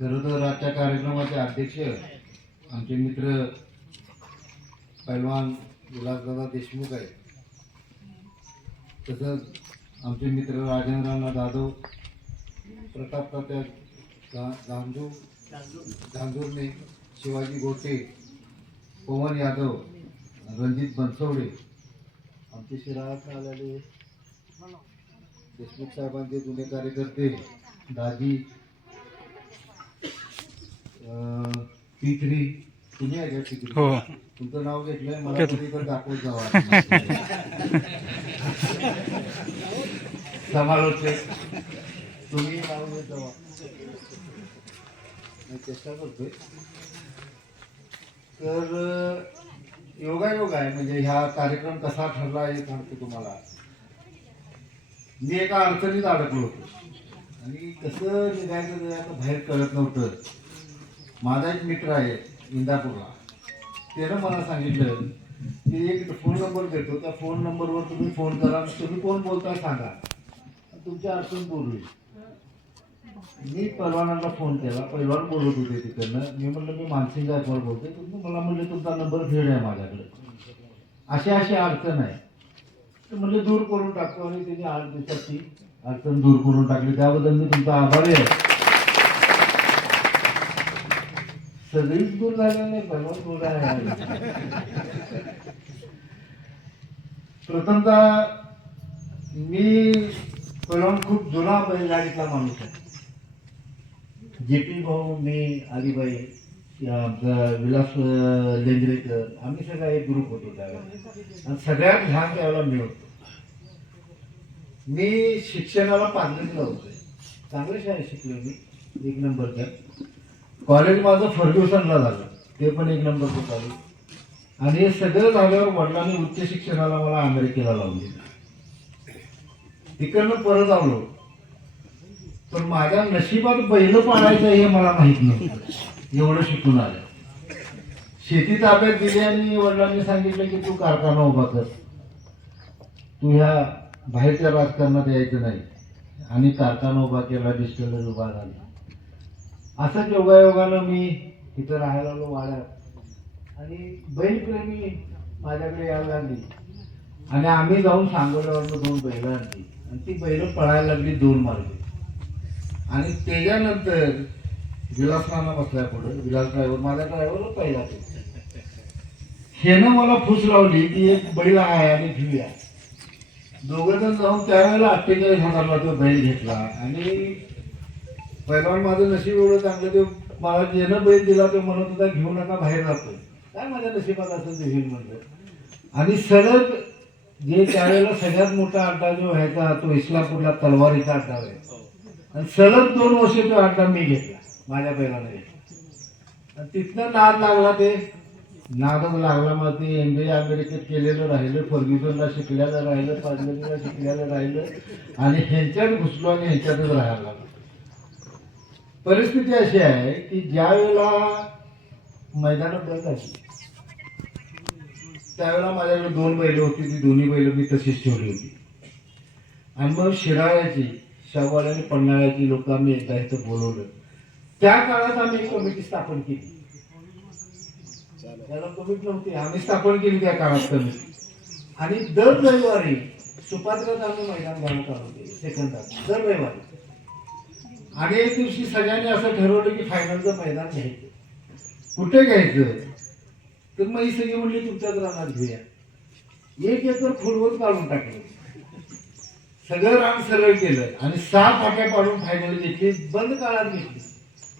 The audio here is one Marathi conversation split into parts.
खरं तर आजच्या कार्यक्रमाचे अध्यक्ष आमचे मित्र पैलवान विलासदादा देशमुख आहेत. तसंच आमचे मित्र राजेंद्रनाथ जाधव, प्रताप तात्या झांझुर्णे, शिवाजी गोटे, पवन यादव, रणजित बनसोडे, आमचे शिराळात आलेले देशमुख साहेबांचे जुने कार्यकर्ते दाजी P3 तुम्ही आहे का? P3 हो, तुमचं नाव घेतलंय, मला तरी तर दाखवत जावा. समालोचक तुम्ही नाव घेत जावा. मी चेष्टा करतोय. तर योगायोग आहे. म्हणजे ह्या कार्यक्रम कसा ठरला हे सांगतो तुम्हाला. मी एका अडचणीत अडकलो होतो आणि कसं निघायचं आता बाहेर कळत नव्हतं. माझा एक मित्र आहे इंदापूरला, त्यानं मला सांगितलं की एक फोन नंबर देतो, त्या फोन नंबरवर तुम्ही फोन करा, तुम्ही कोण बोलता सांगा, तुमची अडचण बोलू. मी पैलवानांना फोन केला, पैलवान बोलत होते तिकडनं. मी म्हटलं मी मानसिंग गायकवाड बोलते. तुम्ही मला म्हणले तुमचा नंबर फेड आहे माझ्याकडे, अशी अशी अडचण आहे. तर म्हणजे दूर करून टाकतो आणि त्यांनी 8 दिवसाची अडचण दूर करून टाकली. त्याबद्दल मी तुमचा आभारी आहे. सगळीच दूर झाले नाही, पैलवान दूर आहे. प्रथमतः मी पैलवान खूप जुना बैलगाडीतला माणूस आहे. JP भाऊ, मी, अलीबाई, आमचा विलास लेंगरेकर, आम्ही सगळा एक ग्रुप होतो त्यावेळेला. आणि सगळ्यात लहान त्यावेळेला मी होतो. मी शिक्षणाला पाचगणीला होतोय. चांगल्या शाळेत शिकलो मी, 1 नंबरच्या. कॉलेज माझं फर्ग्युसनला झालं, ते पण 1 नंबरचं कॉलेज. आणि हे सगळं झाल्यावर वडिलांनी उच्च शिक्षणाला मला अमेरिकेला लावले. तिकडनं परत आलो, पण माझ्या नशिबात बैल पाळायचं हे मला माहित नव्हतं. एवढं शिकून आलं. शेती ताब्यात दिली आणि वडिलांनी सांगितलं की तू कारखाना उभा कर, तू ह्या बाहेरच्या राजकारणात यायचं नाही. आणि कारखाना उभा केला, डिस्टिलरी उभा झाला. असंच योगायोगानं मी इथं राहायला आलो वाड्यात. आणि बैलप्रेमी माझ्याकडे यायला लागली आणि आम्ही जाऊन सांगोल्यावरनं 2 बैल आणली आणि ती बैल पळायला लागली 2 मार्गे. आणि त्याच्यानंतर विलास नाना बसलाय पुढे, विलास ड्रायव्हर, माझा ड्रायव्हर पहिला. ह्यानं मला फूस लावली की एक बैल आहे आणि घेऊया. दोघं जण जाऊन त्यावेळेला 48,000ला तो बैल घेतला. आणि पैलवान माझं नशीब एवढं चांगलं, ते मला ज्यानं बैल दिला तो म्हणत होता घेऊ नका, बाहेर जातोय. काय माझ्या नशिबात असं ते होईल म्हणलं. आणि सलग जे त्यावेळेला सगळ्यात मोठा अड्डा जो व्हायचा तो इस्लापूरला तलवारीचा अड्डा व्हायचा. आणि सलग 2 वर्ष तो अड्डा मी घेतला, माझ्या बैलाने घेतला. तिथनं नाद लागला, ते नादच लागला. मग ते MBA अमेरिकेत केलेलं राहिलं, फर्ग्युसनला शिकलेलं राहिलं, पाचगणीला शिकलेलं राहिलं. आणि ह्यांच्यात घुसलो आणि ह्यांच्यातच राहायला लागलो. परिस्थिती अशी आहे की ज्या वेळेला मैदानात बंद झाली त्यावेळेला माझ्याकडे 2 बैल होती. ती दोन्ही बैल मी तशीच ठेवली होती. आणि मग शिराळ्याची, शाहूवाड्याने पन्हाळ्याची लोक आम्ही एकदा इथं बोलवलं. त्या काळात आम्ही एक कमिटी स्थापन केली. त्याला कमिटी नव्हती, आम्ही स्थापन केली त्या काळात कमिटी. आणि दर रविवारी सुपात्रात आम्ही मैदान घालत आलो, सेकंदात दर रविवारी. आणि एक दिवशी सगळ्यांनी असं ठरवलं की फायनलचं मैदान घ्यायचं. कुठे घ्यायचं तर मग ही सगळी म्हणली तुमच्याच रानात घेऊया. 1 एकर फुलवर काढून टाकलं, सगळं रान सरळ केलं आणि 6 फाट्या पाडून फायनल घेतली. बंद काळात घेतली.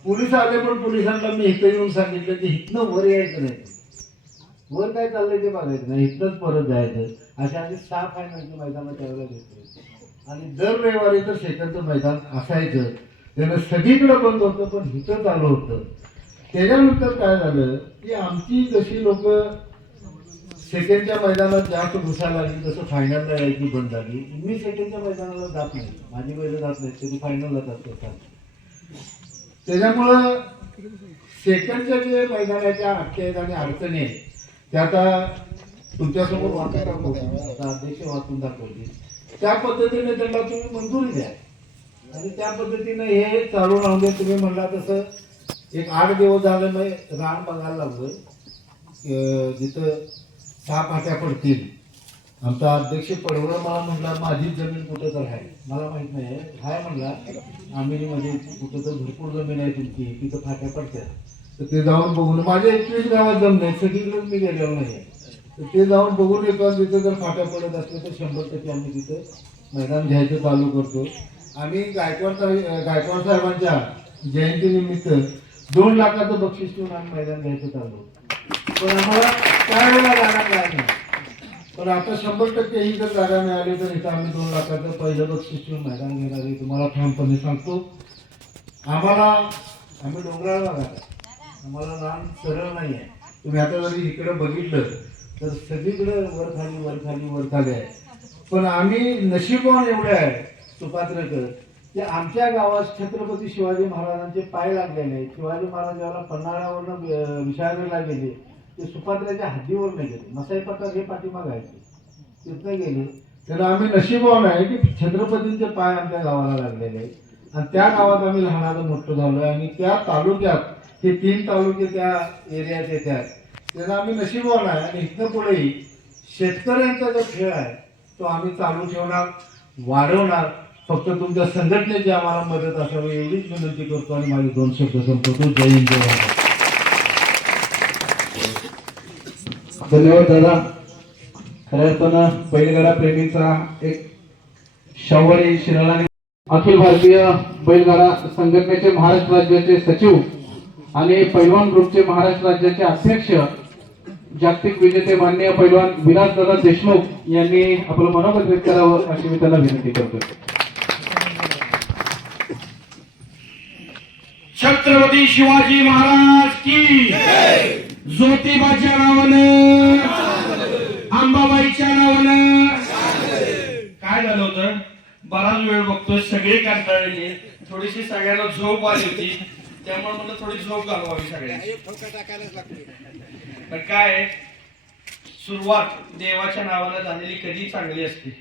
पोलीस आले, पण पोलिसांना मी इथं येऊन सांगितलं की इथनं वर यायचं नाही, वर काय चाललंय ते बघायचं नाही, इथनंच परत जायचं. अशा आम्ही 6 फायनलची मैदानं त्यावेळेला घेतली. आणि दर रविवारी तर सेकंडचं मैदान असायचं. त्यानं सगळीकडे बंद होतं, पण इथं चालू होतं. त्याच्यानंतर काय झालं की आमची जशी लोक सेकंडच्या मैदानात जास्त घुसायला लागली, तसं फायनलला यायची बंद झाली. मी सेकंडच्या मैदानाला जात नाही, माझी बैल जात नाही, ते फायनलला जातात. त्याच्यामुळं सेकंडच्या जे मैदानाच्या अडचणी आणि अडचणी आहेत त्या आता तुमच्यासमोर वाचून दाखवतो. आता अध्यक्ष वाचून दाखवतील त्या पद्धतीने त्यांना तुम्ही मंजुरी द्या आणि त्या पद्धतीने हे चालू राहून द्या. तुम्ही म्हणला तसं एक 8 दिवस झाले मी रान बघायला लागलोय जिथं 6 फाट्या पडतील. आमचा अध्यक्ष पडवळ मला म्हणला माझी जमीन कुठं तर आहे, मला माहित नाही हाय म्हणला. आम्ही मध्ये कुठं तर भरपूर जमीन आहे तुमची, तिथं फाट्या पडतात तर ते जाऊन बघून, माझ्या 21 गावात जमीन आहे, सगळीकडे मी गेलेलो नाही. तर ते जाऊन बघून येतो आणि तिथे जर फाट्या पडत असले तर 100% आम्ही तिथं मैदान घ्यायचं चालू करतो. आम्ही गायकवाड साहेबांच्या जयंतीनिमित्त 2 लाखाचं बक्षीस ठेवून आम्ही मैदान घ्यायचं चालू. पण आम्हाला त्यावेळेला जागा मिळाली नाही. पण आता 100% ही जर जागा मिळाली तर इथं आम्ही 2 लाखाचं पहिलं बक्षीस ठेवून मैदान घेणार आहे. तुम्हाला ठामपणे सांगतो, आम्ही डोंगराळ भागात, आम्हाला रान सरळ नाही आहे. तुम्ही आता जरी इकडे बघितलं तर सगळीकडे वर खाली आहे. पण आम्ही नशिबवान एवढे आहे सुपात्रकर की आमच्या गावात छत्रपती शिवाजी महाराजांचे पाय लागलेले आहेत. शिवाजी महाराज जेव्हा पन्हाळ्यावरनं विशाळगडला गेले ते सुपात्र्याच्या हद्दीवर नाही गेले, मसाई पठार हे पाठीमाग आहे तिथनं गेले. तर आम्ही नशिबवान आहे की छत्रपतींचे पाय आमच्या गावाला लागलेले आहेत आणि त्या गावात आम्ही लहानाचं मोठं झालोय. आणि त्या तालुक्यात हे 3 तालुके त्या एरियात येतात, त्याला आम्ही नशिबवान आहे. आणि इथनं पुढेही शेतकऱ्यांचा जो खेळ आहे तो आम्ही चालू ठेवणार, वाढवणार. फक्त तुमच्या संघटनेची आम्हाला मदत असावी एवढीच विनंती करतो आणि माझे 2 शब्द संपवतो. जय हिंद, जय भारत. धन्यवाद दादा. खऱ्या अर्थानं बैलगाडा प्रेमीचा एक शाहूवाडी शिराळा अखिल भारतीय बैलगाडा संघटनेचे महाराष्ट्र राज्याचे सचिव आणि पैलवान ग्रुपचे महाराष्ट्र राज्याचे अध्यक्ष जागतिक विजेते माननीय पैलवान विलासदादा देशमुख यांनी आपलं मनोगत व्यक्त करावं अशी मी त्यांना विनंती करतो. छत्रपती शिवाजी महाराज की ज्योतिबाच्या नावानं, अंबाबाईच्या नावानं. काय झालं होतं, बराच वेळ बघतोय सगळे कंटाळले, थोडीशी सगळ्यांना झोप आली होती, त्यामुळे मला थोडी झोप घालवावी सगळ्यांनी. पण काय, सुरुवात देवाच्या नावानं झालेली कधी चांगली असते.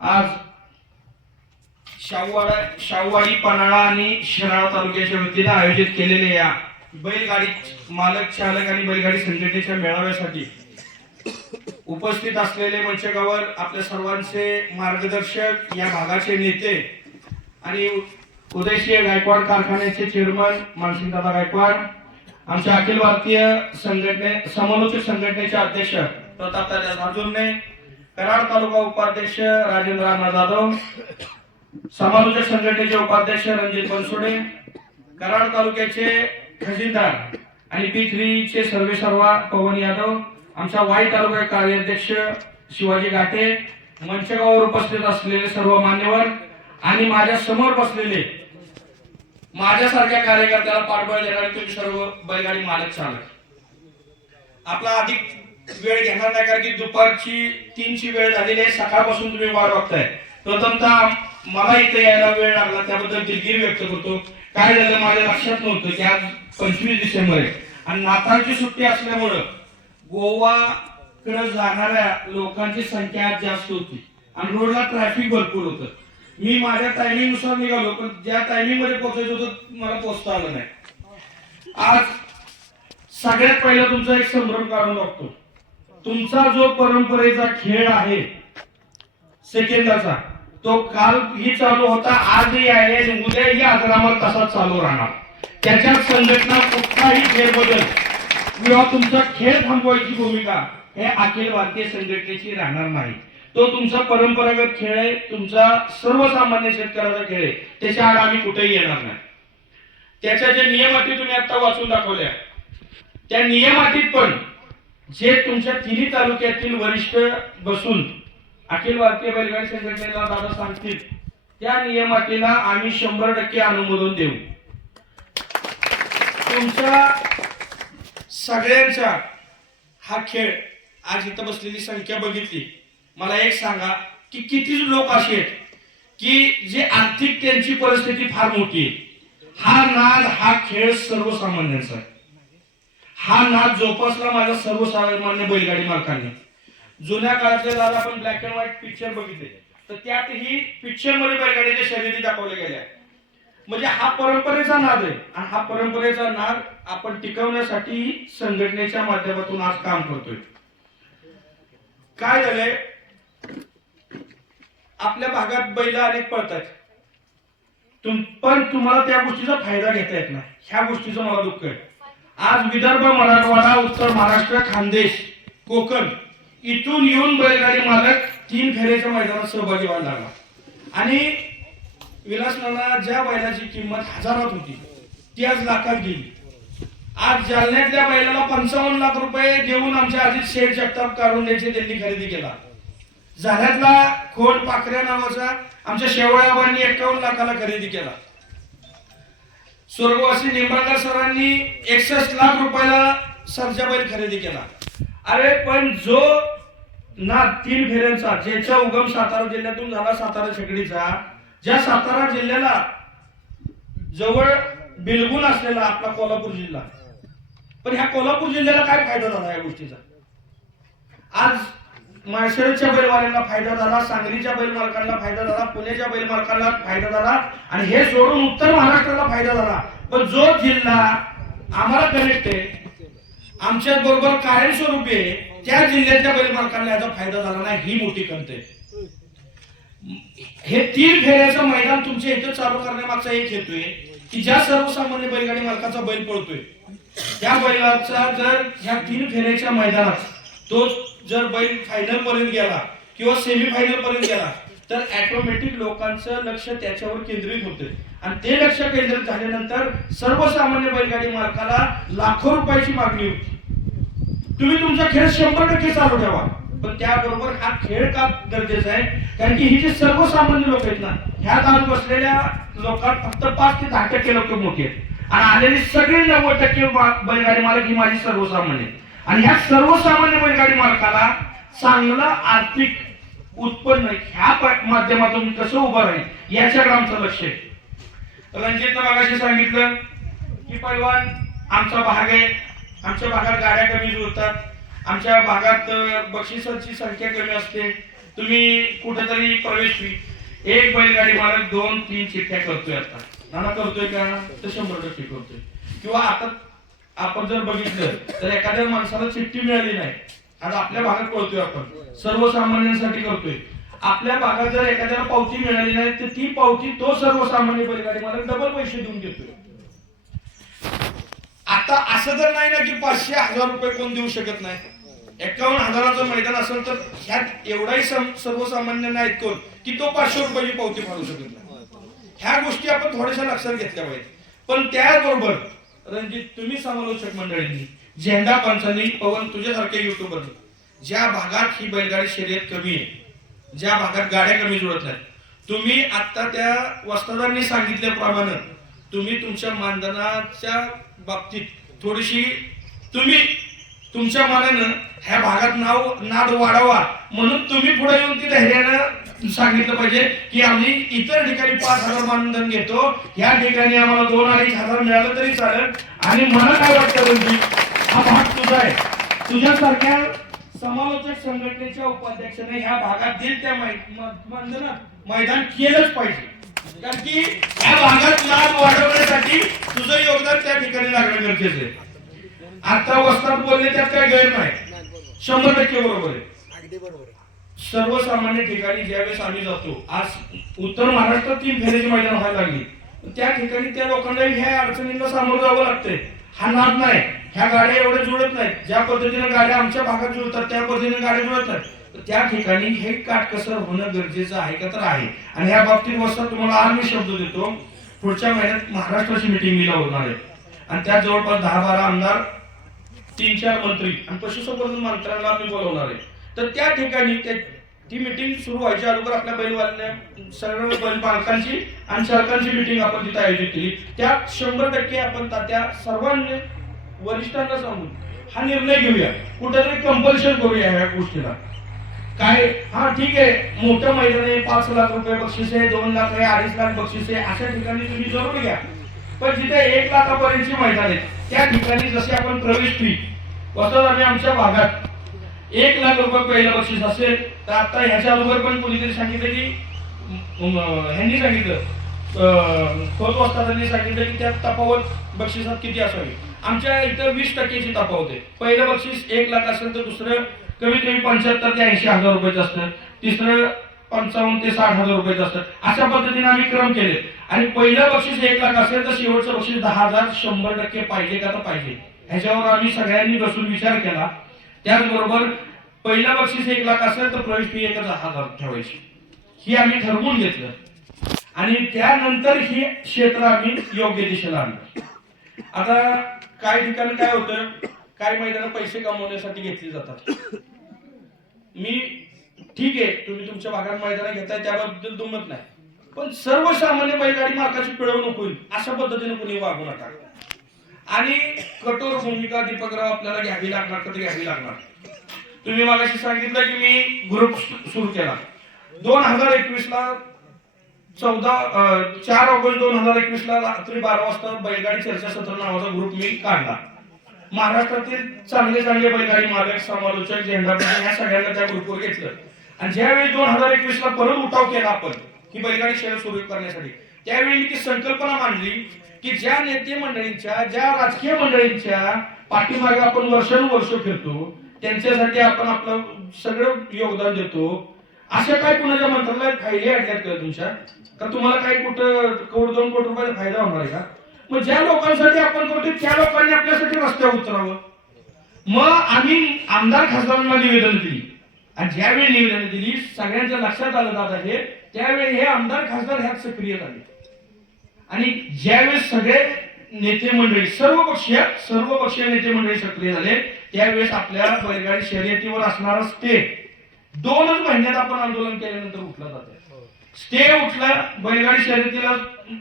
आज शाहूवाडी, पन्हाळा आणि शिराळा तालुक्याच्या वतीने आयोजित केलेल्या या बैलगाडी मालक, चालक आणि बैलगाडी संघटनेच्या मेळाव्यासाठी उपस्थित असलेले मंचकावर आपल्या सर्वांचे मार्गदर्शक, या भागाचे नेते आणि उदयसिंह गायकवाड कारखान्याचे चेअरमन मानसिंगदादा गायकवाड, आमच्या अखिल भारतीय समन्वय संघटनेचे अध्यक्ष प्रतापदादा राजूरने, कराड तालुका उपाध्यक्ष राजेंद्र अण्णा जाधव, समालोचक संघटनेचे उपाध्यक्ष रणजित बनसोडे, कराड तालुक्याचे खजिनदार आणि P3 चे सर्वेसर्वा पवन यादव, आमचा वाई तालुका कार्याध्यक्ष शिवाजी घाटे, मंचगावर उपस्थित असलेले सर्व मान्यवर आणि माझ्या समोर बसलेले माझ्यासारख्या कार्यकर्त्याला पाठबळ देणारे तुम्ही सर्व बैलगाडी मालक, चालक. आपला अधिक वेळ घेणार नाही कारण की दुपारची 3ची वेळ झालेली आहे. सकाळपासून तुम्ही वाट बघताय. प्रथमतः मला इथे यायला वेळ लागला त्याबद्दल दिलगिरी व्यक्त करतो. काय झालं, माझ्या लक्षात नव्हतं की आज 25 डिसेंबर आहे आणि नाताळची सुट्टी असल्यामुळं गोवाकडे जाणाऱ्या लोकांची संख्या आज जास्त होती आणि रोडला ट्रॅफिक भरपूर होतं. मी माझ्या टायमिंग नुसार निघालो, पण ज्या टायमिंग मध्ये पोहोचायचं होतं मला पोहोचता आलं नाही. आज सगळ्यात पहिला तुमचा एक संभ्रम काढून बघतो. तुमचा जो परंपरेचा खेळ आहे सेकंदाचा, तो काल ही चालू होता, आजही आहे आणि उद्याही आजरामर तसाच चालू राहणार. त्याच्यात संघटना कुठलाही फेरबदल किंवा तुमचा खेळ थांबवायची भूमिका हे अखिल भारतीय संघटनेची राहणार नाही. तो तुमचा परंपरागत खेळ आहे, तुमचा सर्वसामान्य शेतकऱ्याचा खेळ आहे. त्याच्या आड आम्ही कुठेही येणार नाही. त्याच्या जे नियम अटी तुम्ही आता वाचून दाखवल्या, त्या नियम अटीत पण जे तुमच्या 3 तालुक्यातील वरिष्ठ बसून अखिल भारतीय बैलगाडी संघटनेला दादा सांगतील, त्या नियम अटीला आम्ही 100% अनुमोदन देऊ. तुमचा सगळ्यांचा हा खेळ, आज इथं बसलेली संख्या बघितली, मला एक सांगा की किती लोक असे आहेत की जे आर्थिक त्यांची परिस्थिती फार मोठी आहे. हा नाद, हा खेळ सर्वसामान्यांचा आहे. हा नाद जोपासला माझ्या सर्वसामान्य बैलगाडी मालकांनी. जुन्या काळातले दादा आपण ब्लॅक अँड व्हाईट पिक्चर बघितले, तर त्यातही पिक्चर मध्ये बैलगाडीच्या शर्यती दाखवल्या गेल्या. म्हणजे हा परंपरेचा नाद आहे आणि हा परंपरेचा नाद आपण टिकवण्यासाठी संघटनेच्या माध्यमातून आज काम करतोय. काय झालंय, आपल्या भागात बैल अनेक पळतात, पण तुम्हाला त्या गोष्टीचा फायदा घेता येत नाही. ह्या गोष्टीचं मला दुःख आहे. आज विदर्भ, मराठवाडा, उत्तर महाराष्ट्र, खानदेश, कोकण इथून येऊन बैलगाडी मालक 3 फेऱ्याच्या मैदानात सहभागी व्हायला लागला. आणि विलासनाला ज्या बैलाची किंमत हजारात होती ती आज लाखात गेली. आज जालन्यातल्या बैलाला 55 लाख रुपये देऊन आमच्या अजित शेठ जगताप कारुंडेचे त्यांनी खरेदी केला. झाल्यातला खोड पाखऱ्या नावाचा आमच्या शेवळ्याबांनी 51 लाखाला खरेदी केला. स्वर्गवासी निंबाळकर सरांनी 61 लाख रुपयाला सरजा बैल खरेदी केला. अरे पण जो ना 3 फेऱ्यांचा ज्याचा उगम सातारा जिल्ह्यातून झाला, सातारा छकडीचा, ज्या सातारा जिल्ह्याला जवळ बिलगुन असलेला आपला कोल्हापूर जिल्हा, पण ह्या कोल्हापूर जिल्ह्याला काय फायदा झाला या गोष्टीचा? आज माळशिरसच्या बैलवाल्यांना फायदा झाला, सांगलीच्या बैल मालकांना फायदा झाला, पुण्याच्या बैल मालकांना फायदा झाला आणि हे सोडून उत्तर महाराष्ट्राला फायदा झाला. पण जो जिल्हा आम्हाला कनेक्ट आहे, आमच्या बरोबर कायमस्वरूपी आहे, त्या जिल्ह्यातल्या बैल मालकांना याचा फायदा झाला नाही, ही मोठी खंत आहे. हे 3 फेऱ्याचं मैदान तुमच्या इथं चालू करण्यामागचा एक हेतू आहे की ज्या सर्वसामान्य बैलगाडी मालकाचा बैल पळतोय त्या बैलाचा जर ह्या 3 फेऱ्याच्या मैदानात तो जर बैल फायनल पर्यंत गेला किंवा सेमी फायनल पर्यंत गेला तर ऑटोमॅटिक लोकांचं लक्ष त्याच्यावर केंद्रित होते आणि ते लक्ष केंद्रित झाल्यानंतर सर्वसामान्य बैलगाडी मालकाला लाखो रुपयाची मागणी होती. तुम्ही तुमचा खेळ 100% चालू ठेवा, पण त्याबरोबर हा खेळ का गरजेचा आहे? कारण की ही जे सर्वसामान्य लोक आहेत ना, ह्या दारात बसलेल्या लोकांत फक्त 5 ते 10% लोक मोठी आहेत आणि आलेली सगळी 90% बैलगाडी मालक ही माझी सर्वसामान्य. आणि ह्या सर्वसामान्य बैलगाडी मालकाला चांगलं आर्थिक उत्पन्न ह्या माध्यमातून कसं उभं राहील याच्याकडे आमचं लक्ष आहे. रणजितनं मागाशी सांगितलं की पैलवान आमचा भाग आहे, आमच्या भागात गाड्या कमी जुळतात, आमच्या भागात बक्षिसांची संख्या कमी असते, तुम्ही कुठेतरी प्रवेश फी. एक बैलगाडी मालक 2-3 चिठ्ठ्या करतोय, आता नाना करतोय का? तर 100% करतोय. किंवा आता आपण जर बघितलं तर एखाद्या माणसाला चिठ्ठी मिळाली नाही, आज आपल्या भागात पळतोय, आपण सर्वसामान्यांसाठी करतोय. आपल्या भागात जर एखाद्याला पावती मिळाली नाही तर ती पावती तो सर्वसामान्य बैलगाडी मालक डबल पैसे देऊन देतोय. आता असं जर नाही ना की 500-1000 रुपये कोण देऊ शकत नाही, 51,000चं मैदान असेल तर ह्यात एवढाही सर्वसामान्य नाहीत कोण की तो 500 रुपयाची पावती फाडू शकत नाही. ह्या गोष्टी आपण थोड्याशा लक्षात घेतल्या पाहिजे. पण त्याबरोबर रणजित, तुम्ही समालोचक मंडळींनी, झेंडा पंचांनी, पवन तुझ्यासारख्या युट्यूबरनी, ज्या भागात ही बैलगाडी शर्यत कमी आहे, ज्या भागात गाड्या कमी जुळत नाहीत, तुम्ही आता त्या वस्तादांनी सांगितल्याप्रमाणे तुम्ही तुमच्या मानधनाच्या बाबतीत थोडीशी तुम्ही तुमच्या मनानं ह्या भागात नाद वाढवा म्हणून तुम्ही पुढे येऊन ती धैर्यानं सांगितलं पाहिजे की आम्ही इतर ठिकाणी 5,000 मानधन घेतो, या ठिकाणी आम्हाला 2-2.5 हजार मिळालं तरी चालेल. आणि मला काय वाटतं रणजित, हा भाग तुझा आहे. तुझ्यासारख्या समालोचक संघटनेच्या उपाध्यक्षाने ह्या भागात दिल त्या मानधनात मैदान केलंच पाहिजे. कारण की या भागात नाद वाढवण्यासाठी तुझं योगदान त्या ठिकाणी लागणं गरजेचं आहे. आता वस्ताद बोलले त्यात काही गैर नाही, 100% बरोबर आहे. अगदी बरोबर आहे. सर्वसामान्य ठिकाणी ज्यावेळेस आम्ही जातो, आज उत्तर महाराष्ट्रात 3 फेऱ्याची मैदान व्हायला लागली, त्या ठिकाणी त्या लोकांना ह्या अडचणींना सामोरं जावं लागतंय. हा नाद नाही, ह्या गाड्या एवढ्या जुळत नाहीत, ज्या पद्धतीने गाड्या आमच्या भागात जुळतात त्या पद्धतीने गाड्या जुळत नाहीत. त्या ठिकाणी हे काटकसर होणं गरजेचं आहे का? तर आहे. आणि ह्या बाबतीत वस्ताद तुम्हाला आज मी शब्द देतो, पुढच्या महिन्यात महाराष्ट्राची मीटिंग मिला होणार आहे आणि त्यात जवळपास 10-12 आमदार, 3-4 मंत्री आणि पशुसंवर्धन मंत्र्यांना आम्ही बोलवणार आहे. तर त्या ठिकाणी ती मीटिंग सुरू व्हायच्या अगोदर आपल्या बैलवाल्यांना, सर्व बैल मालकांची आणि चालकांची मीटिंग आपण तिथे आयोजित केली. त्यात 100% आपण त्या सर्वांनी वरिष्ठांना सांगून हा निर्णय घेऊया, कुठेतरी कंपल्शन करूया ह्या गोष्टीला. काय, हा ठीक आहे, मोठं मैदान आहे, 5 लाख रुपये बक्षीस आहे, 2 लाख आहे, 2.5 लाख बक्षीस आहे, अशा ठिकाणी तुम्ही जरूर घ्या. पण जिथे 1 लाखापर्यंतची मैदान आहे त्या ठिकाणी जसे आपण प्रवेश फी वसत, आम्ही आमच्या भागात 1 लाख रुपये पहिलं बक्षीस असेल तर आता ह्याच्या अगोदर पण कोणीतरी सांगितलं की ह्यांनी सांगितलं खोत वस्तादांनी सांगितलं की त्या तफावत बक्षिसात किती असावी. आमच्या इथं 20% तफावत आहे. पहिलं बक्षीस 1 लाख असेल तर दुसरं कमीत कमी 75 ते 80 हजार रुपयाचं असतं, तिसरं 55 ते 60 हजार रुपयाचं असतं. अशा पद्धतीने आम्ही क्रम केले. आणि पहिलं बक्षीस 1 लाख असेल तर शेवटचं बक्षीस 10,000 100% पाहिजे का तर पाहिजे, ह्याच्यावर आम्ही सगळ्यांनी बसून विचार केला. त्याचबरोबर पहिलं बक्षीस 1 लाख असेल तर प्रवेश फी 1,000 ठेवायची, ही आम्ही ठरवून घेतलं. आणि त्यानंतर हे क्षेत्र आम्ही योग्य दिशेला आणलं. आता काही ठिकाणी काय होतं, काही मैदान पैसे कमवण्यासाठी घेतली जातात. मी ठीक आहे, तुम्ही तुमच्या भागात मैदान घेताय त्याबद्दल दुमत नाही, पण सर्वसामान्य बैलगाडी मालकाची पिळवणूक होईल अशा पद्धतीने कोणी वागू नका. आणि कठोर भूमिका दीपकराव आपल्याला घ्यावी लागणार तर घ्यावी लागणार. तुम्ही मगाशी सांगितलं की मी ग्रुप सुरू केला 2021 ला 4 ऑगस्ट 2021 ला रात्री 12 वाजता बैलगाडी चर्चासत्र नावाचा ग्रुप मी काढला. महाराष्ट्रातील चांगले बैलगाडी मालक, समालोचक, झेंडापती या सगळ्यांना त्या ग्रुपवर घेतलं. आणि ज्यावेळी 2021 ला परत उठाव केला आपण ही बैलगाडी शर्यत सुरू करण्यासाठी, त्यावेळी मी ती संकल्पना मांडली की ज्या नेते मंडळींच्या, ज्या राजकीय मंडळींच्या पाठीमागे आपण वर्षानुवर्ष फिरतो, त्यांच्यासाठी आपण आपलं सगळं योगदान देतो, अशा काय कुणाच्या मंत्रालयात फायदे आणल्यात का तुमच्या, का तुम्हाला काही कुठं 1-2 कोटी रुपयाचा फायदा होणार आहे का? मग ज्या लोकांसाठी आपण करतो त्या लोकांनी आपल्यासाठी रस्त्यावर उतरावं. मग आम्ही आमदार खासदारांना निवेदन दिली. आणि ज्यावेळी निवेदन दिली सगळ्यांच्या लक्षात आलं जात आहे, त्यावेळी हे आमदार खासदार ह्यात सक्रिय झाले. आणि ज्यावेळेस सगळे नेते मंडळी सर्वपक्षीय नेते मंडळी सक्रिय झाले, त्यावेळेस आपल्या बैलगाडी शर्यतीवर असणारा स्टे 2च महिन्यात आपण आंदोलन केल्यानंतर उठला जाते. स्टे उठला, बैलगाडी शर्यतीला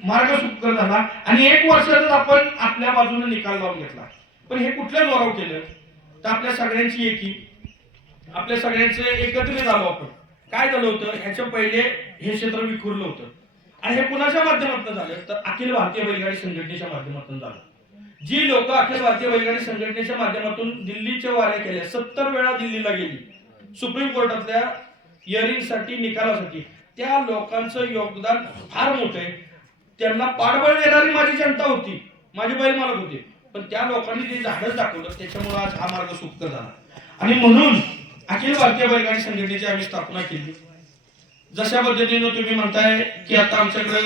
मार्ग सुकर झाला आणि 1 वर्षातच आपण आपल्या बाजूने निकाल लावून घेतला. पण हे कुठल्या जोरावर केलं तर आपल्या सगळ्यांची एकी, आपल्या सगळ्यांचं एकत्रित आलो आपण. काय झालं होतं, ह्याच्या पहिले हे क्षेत्र विखुरलं होतं. आणि हे कुणाच्या माध्यमातून झालं तर अखिल भारतीय बैलगाडी संघटनेच्या माध्यमातून झालं. जी लोक अखिल भारतीय बैलगाडी संघटनेच्या माध्यमातून दिल्लीच्या वाऱ्या केल्या, 70 वेळा दिल्लीला गेली सुप्रीम कोर्टातल्या हिअरिंगसाठी, निकालासाठी, त्या लोकांचं योगदान फार मोठं आहे. त्यांना पाठबळ देणारी माझी जनता होती, माझे बैल मालक होते, पण त्या लोकांनी जे धाडस दाखवलं त्याच्यामुळे आज हा मार्ग सुकर झाला. आणि म्हणून अखिल भारतीय बैलगाडी संघटनेची आम्ही स्थापना केली. जशा पद्धतीने तुम्ही म्हणताय की आता आमच्याकडे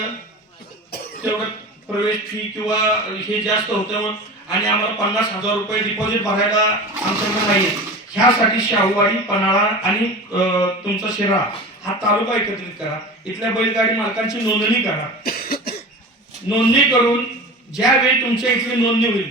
तेवढं प्रवेश फी किंवा हे जास्त होतं आणि आम्हाला 50,000 रुपये डिपॉझिट भरायला आमच्याकडे नाही, ह्यासाठी शाहूवाडी, पन्हाळा आणि तुमचा शिरा हा तालुका एकत्रित करा, इथल्या बैलगाडी मालकांची नोंदणी करा. नोंदणी करून ज्यावेळी तुमच्या इथली नोंदणी होईल,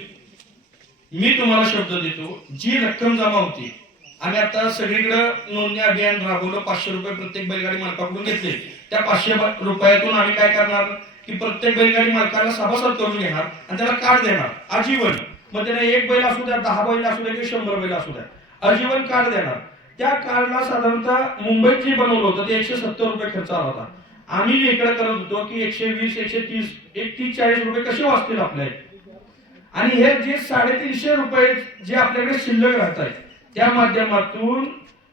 मी तुम्हाला शब्द देतो, जी रक्कम जमा होती, आम्ही आता सगळीकडे नोंदणी अभियान राबवलं, 500 रुपये प्रत्येक बैलगाडी मालकाकडून घेतले. त्या 500 रुपयातून आम्ही काय करणार की प्रत्येक बैलगाडी मालकाला सभासद करून घेणार आणि त्याला कार्ड देणार आजीवन. मग त्याला 1 बैल असू द्या, 10 बैल असू द्या की 100 बैल असू द्या, आजीवन कार्ड देणार. त्या कार्डला साधारणतः मुंबईत जे बनवलं होतं ते 170 रुपये खर्च आला होता. आम्ही जे इकडे करत होतो की 120, 130, 140 रुपये कसे वाचतील आपल्या. आणि हे जे 350 रुपये जे आपल्याकडे शिल्लक राहत आहेत त्या माध्यमातून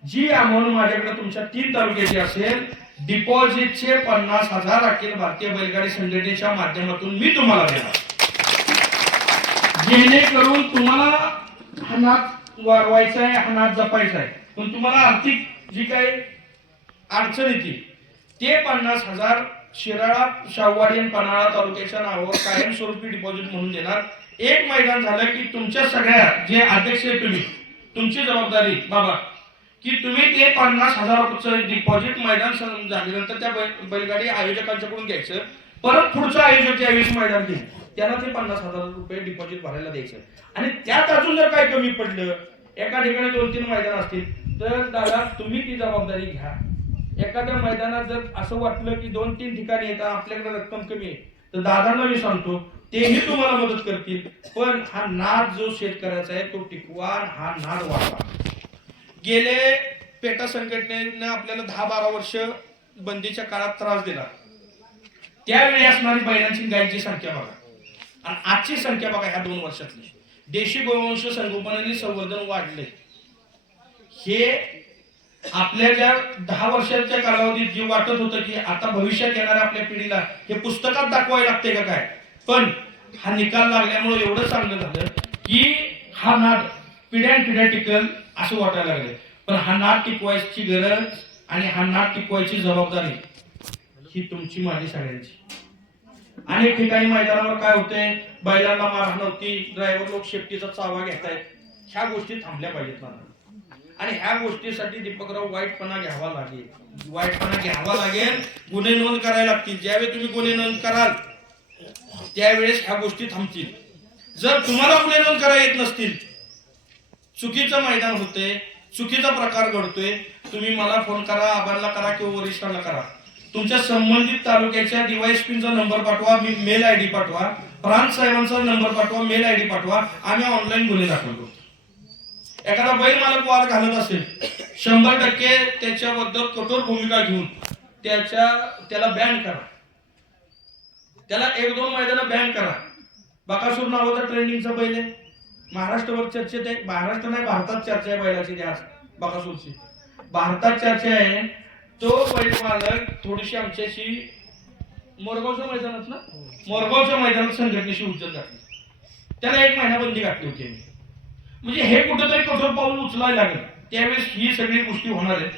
जी अमाऊंट माझ्याकडे तुमच्या 3 तालुक्याची असेल, डिपॉझिटचे 50,000 अखिल भारतीय बैलगाडी संघटनेच्या माध्यमातून मी तुम्हाला देणार, जेणेकरून तुम्हाला हा नाद वाढवायचा आहे, हा नाद जपायचा आहे. पण तुम्हाला आर्थिक जी काही अडचण येते ते 50,000 शिराळा, शाहूवाडी आणि पन्हाळा तालुक्याच्या नावावर कायमस्वरूपी डिपॉझिट म्हणून देणार. एक मैदान झालं की तुमच्या सगळ्या जे अध्यक्ष आहे तुम्ही, तुमची जबाबदारी बाबा की तुम्ही ते 50,000 रुपयाचं डिपॉझिट मैदान झाल्यानंतर त्या बैलगाडी आयोजकांच्याकडून घ्यायचं. परत पुढचा आयोजक ज्यावेळेस मैदान घेईल त्यांना ते 50,000 रुपये डिपॉझिट भरायला द्यायचं. आणि त्यात अजून जर काही कमी पडलं, एका ठिकाणी 2-3 मैदान असतील तर दादा तुम्ही ती जबाबदारी घ्या. एखाद्या मैदानात जर असं वाटलं की 2-3 ठिकाणी येतात आपल्याकडे रक्कम कमी आहे तर दादांना मी सांगतो तेही तुम्हाला मदत करतील. पण हा नाद जो शेतकऱ्याचा आहे तो टिकवा, हा नाद वाढवा. गेले पेटा संघटनेने आपल्याला 10-12 वर्ष बंदीच्या काळात त्रास दिला. त्यावेळी असणारी बैलांची, गायींची संख्या बघा आणि आजची संख्या बघा. ह्या 2 वर्षातली देशी गोवंश संगोपनाने संवर्धन वाढले. हे आपल्या ज्या 10 वर्षाच्या कालावधीत जे वाटत होतं की आता भविष्यात येणाऱ्या आपल्या पिढीला हे पुस्तकात दाखवायला लागते का काय, पण हा निकाल लागल्यामुळे एवढं चांगलं झालं की हा नाद पिढ्यानपिढ्या टिकल असं वाटायला लागलं. पण हा नाद टिकवायची गरज आणि हा नाद टिकवायची जबाबदारी ही तुमची माझी सगळ्यांची. अनेक ठिकाणी मैदानावर काय होतंय, बैलांना मारहाण होती, ड्रायव्हर लोक शेफ्टीचा चावा घेतायत. ह्या गोष्टी थांबल्या पाहिजेत ना. आणि ह्या गोष्टीसाठी दीपकराव वाईटपणा घ्यावा लागेल, गुन्हे नोंद करायला लागतील. ज्यावेळी तुम्ही गुन्हे नोंद कराल त्यावेळेस ह्या गोष्टी थांबतील. जर तुम्हाला गुन्हे नोंद करायला येत नसतील, चुकीचं मैदान होते, चुकीचा प्रकार घडतोय, तुम्ही मला फोन करा, आबांना करा किंवा वरिष्ठांना करा. तुमच्या संबंधित तालुक्याच्या डीवायएसपीचा नंबर पाठवा, मेल आयडी पाठवा, प्रांत साहेबांचा नंबर पाठवा, मेल आयडी पाठवा, आम्ही ऑनलाईन गुन्हे दाखल करतो. एखादा बैल मालक वाद घालत असेल 100% त्याच्याबद्दल कठोर भूमिका घेऊन त्याला बॅन करा, त्याला 1-2 मैदान बॅन करा. बकासूर नावाचा ट्रेंडिंगचा बैल आहे, महाराष्ट्रभर चर्चेत आहे. महाराष्ट्र नाही, भारतात चर्चा आहे बैलाची. त्या बकासूरची भारतात चर्चा आहे. तो बैल मालक थोडीशी आमच्याशी मोरगावच्या मैदानात संघटनेशी उज्जत घातली, त्याला 1 महिना बंदी घातली होती. म्हणजे हे कुठेतरी कठोर पाऊल उचलायला लागेल. त्यावेळेस ही सगळी गोष्टी होणार आहेत.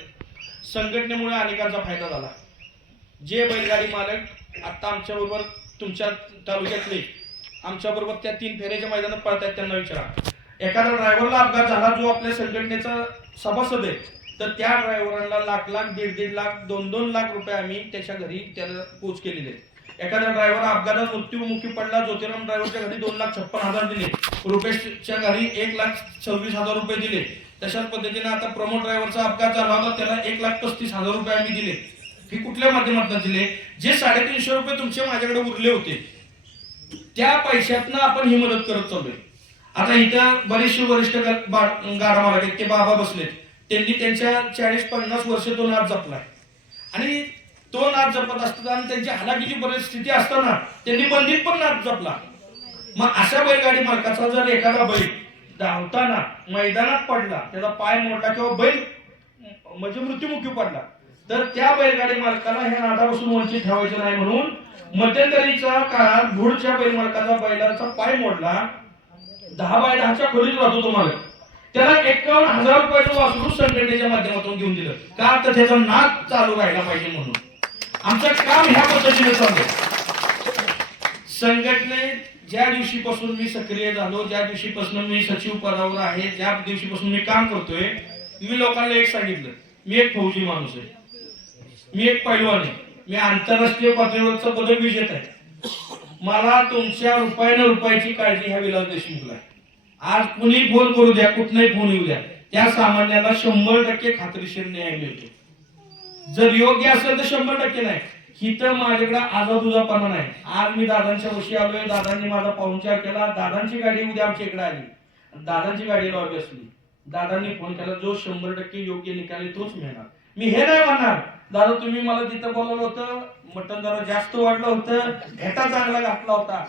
संघटनेमुळे अनेकांचा फायदा झाला. जे बैलगाडी मालक आता आमच्या बरोबर तुमच्या तालुक्यातले आमच्या बरोबर त्या 3 फेऱ्याच्या मैदानात पळतात त्यांना विचारा. एखादा ड्रायव्हरला अपघात झाला जो आपल्या संघटनेचा सभासद आहे, तर त्या ड्रायव्हरला लाख, 1.5 लाख, 2 लाख रुपये आम्ही त्याच्या घरी त्याला पोच केलेले आहेत. एखादा ड्रायव्हर अपघातात मृत्युमुखी पडला, ज्योतिराम ड्रायव्हरच्या घरी 2,56,000 दिले, रुपेशच्या घरी 1,26,000 रुपये दिले. तशाच पद्धतीने आता प्रमोद ड्रायव्हरचा अपघात झाला होता, त्याला 1,35,000 रुपये आम्ही दिले. हे कुठल्या माध्यमातून दिले? जे 350 रुपये तुमचे माझ्याकडे उरले होते त्या पैशातनं आपण ही मदत करत चाललोय. आता इथं बरेचसे वरिष्ठ गाडा मालक आहेत, ते बाबा बसलेत, त्यांनी त्यांच्या 40-50 वर्ष तो नाद जपलाय. आणि तो नाद जपत असताना त्यांची हालाकीची परिस्थिती असताना त्यांनी बंदीत पण नाद जपला. मग अशा बैलगाडी मालकाचा जर एखादा बैल धावताना मैदानात पडला, त्याचा पाय मोडला किंवा बैल म्हणजे मृत्युमुखी पडला, तर त्या बैलगाडी मालकाला ह्या नादापासून वंचित ठेवायचं नाही. म्हणून मध्यंतरीच्या काळात भुडच्या बैल मालकाचा बैलाचा पाय मोडला, 10x10च्या खोलीत राहतो तो मालक, त्याला 51,000 रुपयाचं वासरू संघटनेच्या माध्यमातून घेऊन दिलं. का तर त्याचा नाद चालू राहिला पाहिजे म्हणून. आमचं काम ह्या पद्धतीने चालू. संघटनेत ज्या दिवशीपासून मी सक्रिय झालो, ज्या दिवशीपासून मी सचिव पदावर आहे, ज्या दिवशीपासून मी काम करतोय, मी लोकांना एक सांगितलं, मी एक फौजी माणूस आहे, मी एक पैलवान आहे, मी आंतरराष्ट्रीय पातळीवरचा पदक विजेता आहे. मला तुमच्या रुपयाची काळजी ह्या विलास देशमुखला आहे. आज कुणी फोन करू द्या, कुठलाही फोन येऊ द्या, त्या सामान्याला 100% खात्रीशीर न्याय मिळतो. जर योग्य असेल तर 100% नाही. हिथं माझ्याकडे आजादुजापणा नाही. आज मी दादांच्या वशी आलोय, दादांनी माझा पाहुणचार केला, दादांची गाडी उद्या आमच्या इकडे आली, दादांची गाडी लावली असली, दादांनी फोन केला, जो 100% योग्य निकाली तोच मिळणार. मी हे नाही म्हणणार दादा तुम्ही मला तिथं बोलवलं होतं, मटण जरा जास्त वाढलं होतं, भेटा चांगला घातला होता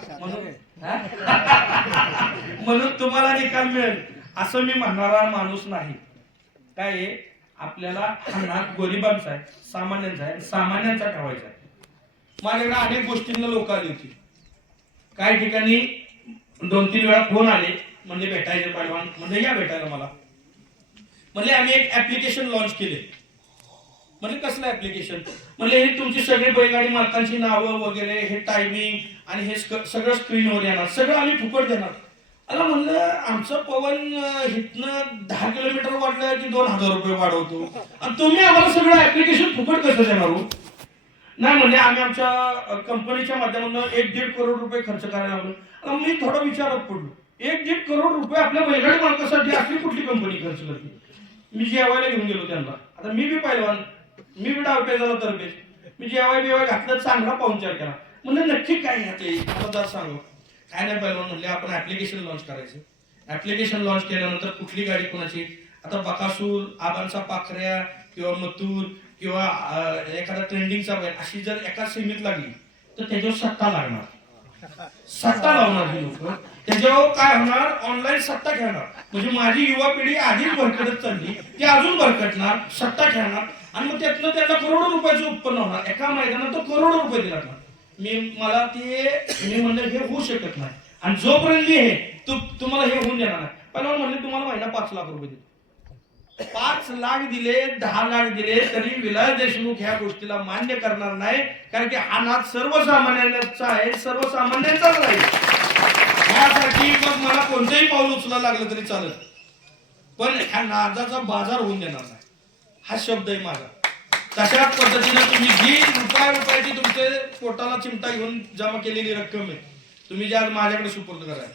म्हणून तुम्हाला निकाल मिळेल असं मी म्हणणारा माणूस नाही. काय आपल्याला हा नाद गरिबांचा आहे, सामान्यांचा आहे, सामान्यांचा ठेवायचा आहे. माझ्याकडे अनेक गोष्टींना लोक आली होती. काही ठिकाणी 2-3 वेळा फोन आले, म्हणजे भेटायचे पैलवान, म्हणजे या भेटायला मला. म्हणजे आम्ही एक ऍप्लिकेशन लॉन्च केले. म्हणजे कसलं ऍप्लिकेशन? म्हणजे हे तुमची सगळी बैलगाडी मालकांची नावं वगैरे, हे टायमिंग आणि हे सगळं स्क्रीनवर येणार, सगळं आम्ही फुकट देणार. अला म्हणलं आमचं पवन इथनं 10 किलोमीटर वाढलं की 2,000 रुपये वाढवतो, आणि तुम्ही आम्हाला सगळं ऍप्लिकेशन फुकट कसं देणार हो? नाही म्हणजे आम्ही आमच्या कंपनीच्या माध्यमातून 1-1.5 करोड रुपये खर्च करायला लागलो. मी थोडा विचारात पडलो, 1-1.5 करोड रुपये आपल्या बैलगाडी मालकासाठी असली कुठली कंपनी खर्च करते? मी जेवायला घेऊन गेलो त्यांना. आता मी बी पैलवान, मी बी डावपेचाला तरबेज, मी जेवाय घातलं, चांगला पाहुणचार केला. म्हणलं नक्की काय आहे मला सांगू. काय नाही पैलवान म्हणले आपण ऍप्लिकेशन लॉन्च करायचं. ऍप्लिकेशन लॉन्च केल्यानंतर कुठली गाडी कोणाची, आता बकासूर, आबांचा पाखऱ्या किंवा मथुर किंवा एखादा ट्रेंडिंगचा बैल अशी जर एका सीमेत लागली तर त्याच्यावर सट्टा लागणार, सट्टा लावणार ही लोक. त्याच्यावर काय होणार, ऑनलाईन सट्टा खेळणार. म्हणजे माझी युवा पिढी आधीच भरकटत चालली, ती अजून भरकटणार, सट्टा खेळणार आणि मग त्यातनं त्यांना करोडो रुपयाचं उत्पन्न होणार. एका मैदानात तो करोडो रुपये दिला. मला ते म्हणलं हे होऊ शकत नाही. आणि जोपर्यंत मी हे तुम्हाला हे होऊन देणार नाही. पहिला म्हणले तुम्हाला महिना 5 लाख रुपये देतो. 5 लाख दिले, 10 लाख दिले तरी विलास देशमुख ह्या गोष्टीला मान्य करणार नाही. कारण की हा नाद सर्वसामान्यांचा आहे, सर्वसामान्यांचाच राहील. यासाठी मग मला कोणतंही पाऊल उचलायला लागलं तरी चालत, पण ह्या नादाचा बाजार होऊन देणार नाही. हा शब्द आहे माझा. तशाच पद्धतीने तुम्ही जी रुपयाची तुमचे पोटाला चिमटा घेऊन जमा केलेली रक्कम आहे, तुम्ही जे आज माझ्याकडे सुपूर्द कराल,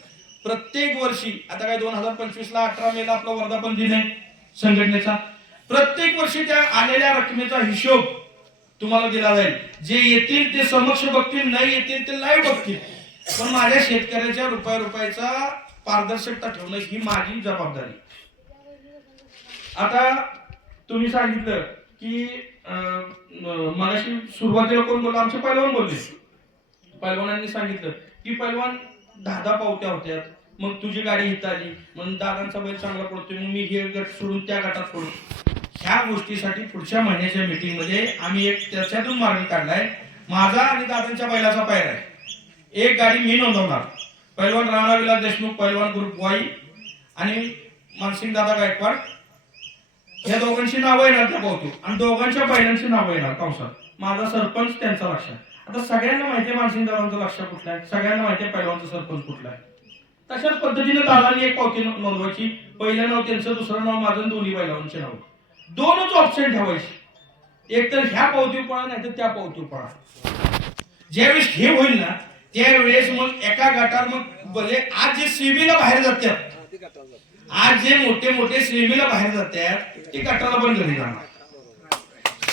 प्रत्येक वर्षी आता काय 2025ला 18 मेला आपला वर्धापन दिन आहे संघटनेचा. प्रत्येक वर्षी त्या आलेल्या रकमेचा हिशोब तुम्हाला दिला जाईल. जे येतील ते समक्ष बघतील, नाही येतील ते लाईव्ह बघतील. पण माझ्या शेतकऱ्याच्या रुपयाचा पारदर्शकता ठेवणं ही माझी जबाबदारी. आता तुम्ही सांगितलं की मगाशी सुरुवातीला कोण बोलला, आमचे पैलवान बोलले. पैलवानांनी सांगितलं की पैलवान 10 पावत्या होत्या, मग तुझी गाडी इथं आली, मग दादांचा बैल चांगला पडतोय, मग मी हे गट सोडून त्या गटात पडतो. ह्या गोष्टीसाठी पुढच्या महिन्याच्या मीटिंग मध्ये आम्ही एक त्याच्यातून मार्ग काढलाय. माझा आणि दादांच्या बैलाचा पायरा आहे. एक गाडी मी नोंदवणार, पैलवान राणा विलास देशमुख पैलवान ग्रुप वाई आणि मानसिंग दादा गायकवाड या दोघांची नावं येणार त्या पावतो आणि दोघांच्या बैलांची नावं येणार कंसात. माझा सरपंच त्यांचा लक्ष. आता सगळ्यांना माहितीये मानसिंग दादांचं लक्ष कुठलं आहे, सगळ्यांना माहितीये पैलवानचं सरपंच कुठला आहे. तशाच पद्धतीने दादांनी एक पावती नोंदवायची. पहिलं नाव त्यांचं, दुसरं नाव माझं, दोन्ही बैलांचे नाव. 2च ऑप्शन ठेवायचे, एक तर ह्या पावती पळा नाही तर त्या पावती पळा. ज्यावेळेस हे होईल ना त्यावेळेस मग एका गटात मग भले आज जे सेमीला बाहेर जातात, आज जे मोठे सेमीला बाहेर जातात ते गटाला पण घरी जाणार.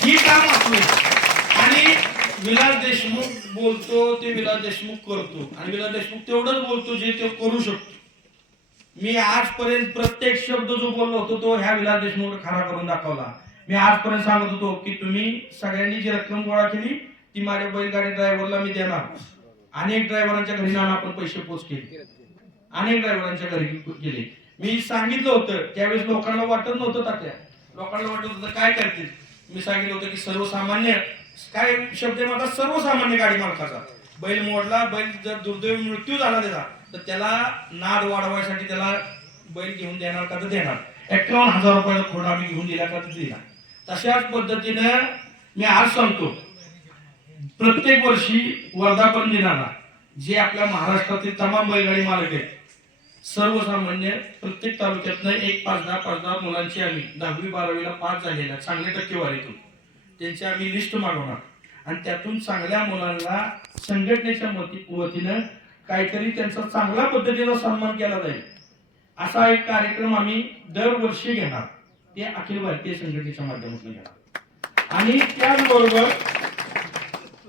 ही काम असली आणि विलास देशमुख बोलतो ते विलास देशमुख करतो आणि विलास देशमुख तेवढंच बोलतो जे ते करू शकतो. मी आजपर्यंत प्रत्येक शब्द जो बोललो होतो तो ह्या विलास देशमुख खरा करून दाखवला. मी आजपर्यंत सांगत होतो की तुम्ही सगळ्यांनी जी रक्कम गोळा केली ती माझ्या बैलगाडी ड्रायव्हरला मी देणार. अनेक ड्रायव्हरांच्या घरी जाऊन आपण पैसे पोच केले, अनेक ड्रायव्हरांच्या घरी गेले. मी सांगितलं होतं त्यावेळेस लोकांना वाटत नव्हतं, तात्या लोकांना वाटत होतं काय करतील. मी सांगितलं होतं की सर्वसामान्य काय शब्द माझा, सर्वसामान्य गाडी मालकाचा बैल मोडला, बैल जर दुर्दैवी मृत्यू झाला तर त्याला नाद वाढवायसाठी त्याला बैल घेऊन देणार का तर देणार. 51,000 रुपयाला खोड आम्ही घेऊन दिला का तर दिला. तशाच पद्धतीनं मी आज सांगतो प्रत्येक वर्षी वर्धापन दिनाला जे आपल्या महाराष्ट्रातील तमाम बैलगाडी मालक आहेत, सर्वसामान्य प्रत्येक तालुक्यातनं एक 5-10 मुलांची आम्ही 10वी-12वीला पास झालेल्या चांगल्या टक्केवारीतून त्यांची आम्ही लिस्ट मागवणार आणि त्यातून चांगल्या मुलांना संघटनेच्या वतीनं काहीतरी त्यांचा चांगल्या पद्धतीने सन्मान केला जाईल. असा एक कार्यक्रम आम्ही दरवर्षी घेणार, ते अखिल भारतीय संघटनेच्या माध्यमातून घेणार. आणि त्याचबरोबर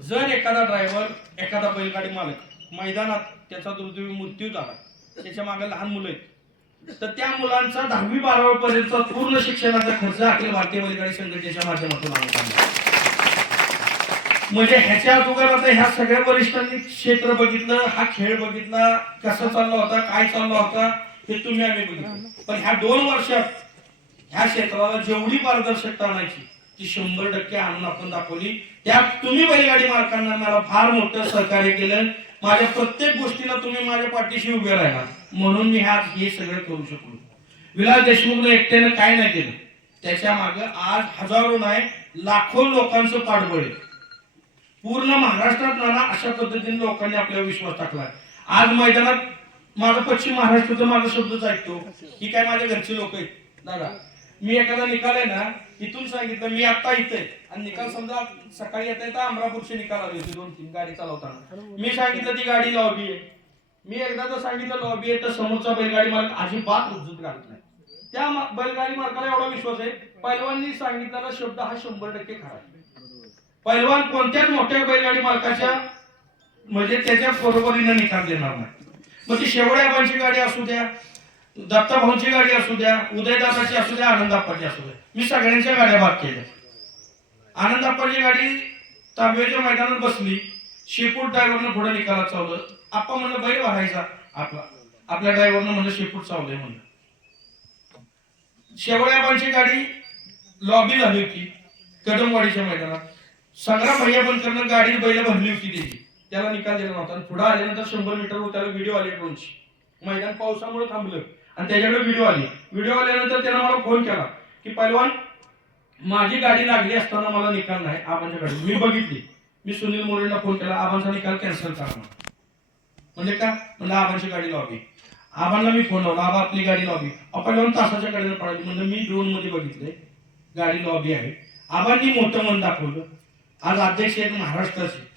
जर एखादा ड्रायव्हर, एखादा बैलगाडी मालक मैदानात त्याचा दुर्दैवी मृत्यू झाला, त्याच्या मागे लहान मुलं आहेत, तर त्या मुलांचा 10वी-12वी पर्यंतचा पूर्ण शिक्षणाचा खर्च अखिल भारतीय बैलगाडी संघटनेच्या माध्यमातून आम्ही. म्हणजे ह्याच्या अगोदर आता ह्या सगळ्या वरिष्ठांनी क्षेत्र बघितलं, हा खेळ बघितला, कसा चालला होता, काय चालला होता हे तुम्ही आम्ही बघितलं. पण ह्या 2 वर्षात ह्या क्षेत्राला जेवढी पारदर्शकता आणायची ती 100% आणून आपण दाखवली. त्यात तुम्ही बैलगाडी मालकांना मला फार मोठं सहकार्य केलं. माझ्या प्रत्येक गोष्टीला तुम्ही माझ्या पाठीशी उभे राहिला म्हणून मी हे सगळं करू शकलो. विलास देशमुखने एकट्यानं काय नाही केलं, त्याच्या मागे आज हजारो नाही लाखो लोकांचं पाठबळ आहे. पूर्ण महाराष्ट्रात नाना अशा पद्धतीने लोकांनी आपल्यावर विश्वास टाकला. आज मैदानात माझा पश्चिम महाराष्ट्राचा माझा शब्दच ऐकतो की काय माझ्या घरचे लोक आहेत. दादा मी एखादा निकाल आहे ना इथून सांगितलं, मी आता इथे आणि निकाल समजा सकाळी येता येता अमरापूरचे निकाल आले होते 2-3 गाडी चालवताना. मी सांगितलं ती गाडी लॉबी आहे. मी एकदा तर सांगितलं लॉबी आहे तर समोरचा बैलगाडी मालक अजिबात उज्जत घालत नाही. त्या बैलगाडी मालकाला एवढा विश्वास आहे, पैलवाननी सांगितलेला शब्द हा 100% खरा आहे. पैलवान कोणत्याच मोठ्या बैलगाडी मालकाच्या म्हणजे त्याच्या बरोबरीने निकाल देणार नाही. मग ती शेवड्याबांची गाडी असू द्या, दत्ताभाऊंची गाडी असू द्या, उदयदादाची असू द्या, आनंदाप्पाची असू द्या, मी सगळ्यांच्या गाड्या भाग केल्या. आनंदाप्पाची गाडी तांब्याच्या मैदानात बसली, शेपूट ड्रायव्हरनं पुढे निकालात चालवलं. आप्पा म्हणलं बैल भरायचा आपला. आपल्या ड्रायव्हरनं म्हणलं शेपूट चावलंय म्हणलं. शेवळ्याबांची गाडी लॉबी झाली होती कदमवाडीच्या मैदानात. संग्राम भैया बनकरनं गाडी बैल भरली होती त्याची, त्याला निकाल दिला नव्हता. आणि पुढे आल्यानंतर 100 मीटरवर त्याला व्हिडिओ आले ड्रोनची. मैदान पावसामुळे थांबलं आणि त्याच्याकडे व्हिडिओ आली. व्हिडिओ आल्यानंतर त्यानं मला फोन केला की पैलवान माझी गाडी लागली असताना मला निकाल नाही आबांच्या गाडी मी बघितली. मी सुनील मोरेला फोन केला, आबांचा निकाल कॅन्सल करा. म्हणजे का म्हणलं आबांची गाडी लॉबी. आबांना मी फोन लावला, आबा आपली गाडी लॉबी. आपण 2 तासाच्या गाडीवर पळाली. म्हणजे मी ड्रोन मध्ये बघितलंय गाडी लॉबी आहे. आबांनी मोठं मन दाखवलं. आज अध्यक्ष आहेत महाराष्ट्राचे,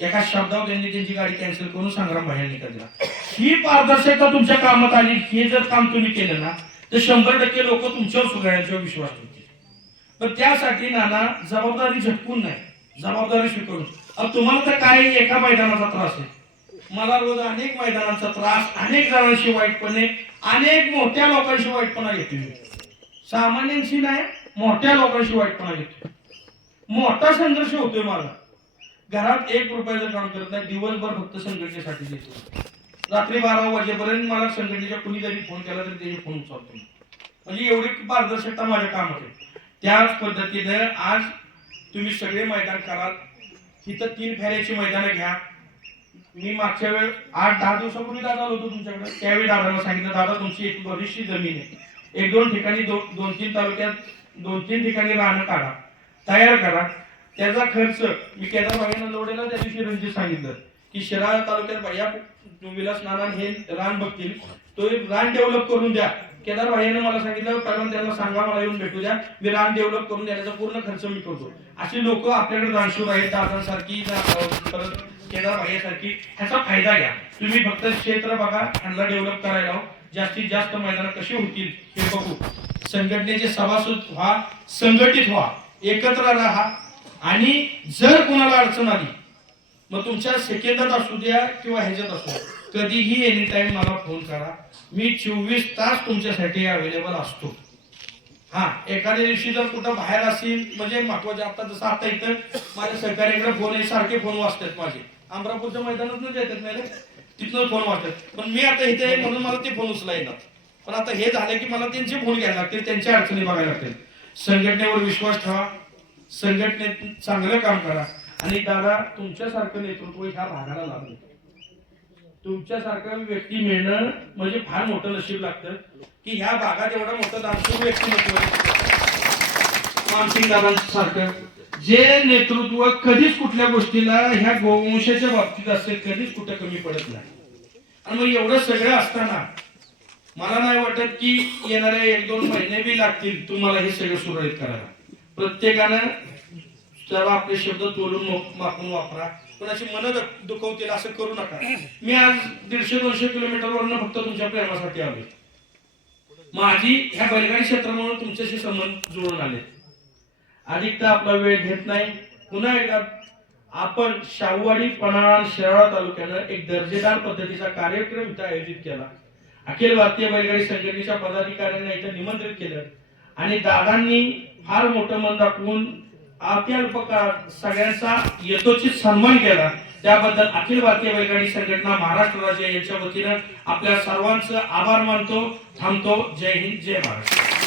एका शब्दावर त्यांनी त्यांची गाडी कॅन्सल करून संग्राम भाई निकाल दिला. ही पारदर्शकता तुमच्या कामात आली. हे जर काम तुम्ही केलं ना तर 100% लोक तुमच्यावर सगळ्यांच्यावर विश्वास ठेवतील. पण त्यासाठी नाना जबाबदारी झटकून नाही, जबाबदारी स्वीकारून. तुम्हाला तर काय एका मैदानाचा त्रास आहे, मला रोज अनेक मैदानाचा त्रास, अनेक जणांशी वाईटपणे, अनेक मोठ्या लोकांशी वाईटपणा घेते मी. सामान्यांशी नाही, मोठ्या लोकांशी वाईटपणा घेतो. मोठा संघर्ष होतोय मला. घरात 1 रुपयाचं काम करत नाही, दिवसभर फक्त संघटनेसाठी देतो. रात्री 12 वाजेपर्यंत मला संघटनेच्या कुणी जरी फोन केला तरी त्याचे फोन उचलतो. म्हणजे एवढी पारदर्शकता माझ्या कामात आहे. त्याच पद्धतीनं आज तुम्ही सगळे मैदान कराल. तिथं 3 फेऱ्याची मैदानं घ्या. मी मागच्या वेळ 8-10 दिवसापूर्वी दादा होतो तुमच्याकडे. त्यावेळी दादाला सांगितलं, दादा तुमची एक बरीचशी जमीन आहे, 1-2 ठिकाणी 2-3 तालुक्यात 2-3 ठिकाणी राहणं काढा, तयार करा. त्याचा खर्च मी केदार भाईंना लोडेला त्या दिवशी रणजित सांगितलं की शिराळा तालुक्यात भैया विलास नाना हे रान बघतील, तो एक रान डेव्हलप करून द्या. केदार भाईने मला सांगितलं कारण त्यांना सांगा मला येऊन भेटू द्या, मी रान डेव्हलप करून द्यायचा पूर्ण खर्च मी करतो. अशी लोक आपल्याकडे रानशूर आहेत, दादांसारखी परत केदार भाईसारखी. ह्याचा फायदा घ्या तुम्ही. फक्त क्षेत्र बघा, ह्यांना डेव्हलप करायला जास्तीत जास्त मैदान कशी होतील हे बघू. संघटनेचे सभासद व्हा, संघटित व्हा, एकत्र राहा. आणि जर कोणाला अडचण आली मग तुमच्या सेकंदात असू द्या किंवा ह्याच्यात असू द्या, कधीही एनी टाइम मला फोन करा. मी 24 तास तुमच्यासाठी अवेलेबल असतो. हा एखाद्या दिवशी जर कुठं बाहेर असेल म्हणजे महत्वाचे, आता जसं आता इथं माझ्या सहकार्याकडे फोन आहे, सारखे फोन वाजतात माझे. अमरापूरच्या मैदानातूनच येतात नाही तिथनं फोन वाजतात. पण मी आता इथे आहे म्हणून मला ते फोन उचला येतात. पण आता हे झालं की मला त्यांचे फोन घ्यायला लागतील, त्यांच्या अडचणी बघायला लागतील. संघटनेवर विश्वास ठेवा, संघटनेत चांगलं काम करा. आणि दादा तुमच्यासारखं नेतृत्व ह्या भागाला लाभलं. तुमच्यासारखं व्यक्ती मिळणं म्हणजे फार मोठं नशीब लागतं की ह्या भागात एवढं मोठं दानशूर व्यक्तिमत्व मानसिंग दादांसारखं जे नेतृत्व कधीच कुठल्या गोष्टीला ह्या गोवंशाच्या बाबतीत असेल कधीच कुठं कमी पडत नाही. आणि मग एवढं सगळं असताना मला नाही वाटत की येणारे 1-2 महिने बी लागतील तुम्हाला हे सगळं सुरळीत करायला. प्रत्येकानं त्याला आपले शब्द तोलून मापून वापरा. कोणाची मन दुखवतील असं करू नका. मी आज 150-200 किलोमीटरवरनं फक्त तुमच्या प्रेमासाठी आलोय. माझी ह्या बैलगाडी क्षेत्रामुळे तुमच्याशी संबंध जुळून आले. अधिक तर आपला वेळ घेत नाही. पुन्हा एकदा आपण शाहूवाडी, पन्हाळा, शिराळा तालुक्यानं एक दर्जेदार पद्धतीचा कार्यक्रम इथं आयोजित केला. अखिल भारतीय बैलगाडी संघटनेच्या पदाधिकाऱ्यांना इथं निमंत्रित केलं आणि दादांनी फार मोठं मन दाखवून अत्यल्प काळात सगळ्यांचा यथोचित सन्मान केला. त्याबद्दल अखिल भारतीय बैलगाडी संघटना महाराष्ट्र राज्य यांच्या वतीनं आपल्या सर्वांचं आभार मानतो. थांबतो. जय हिंद, जय महाराष्ट्र.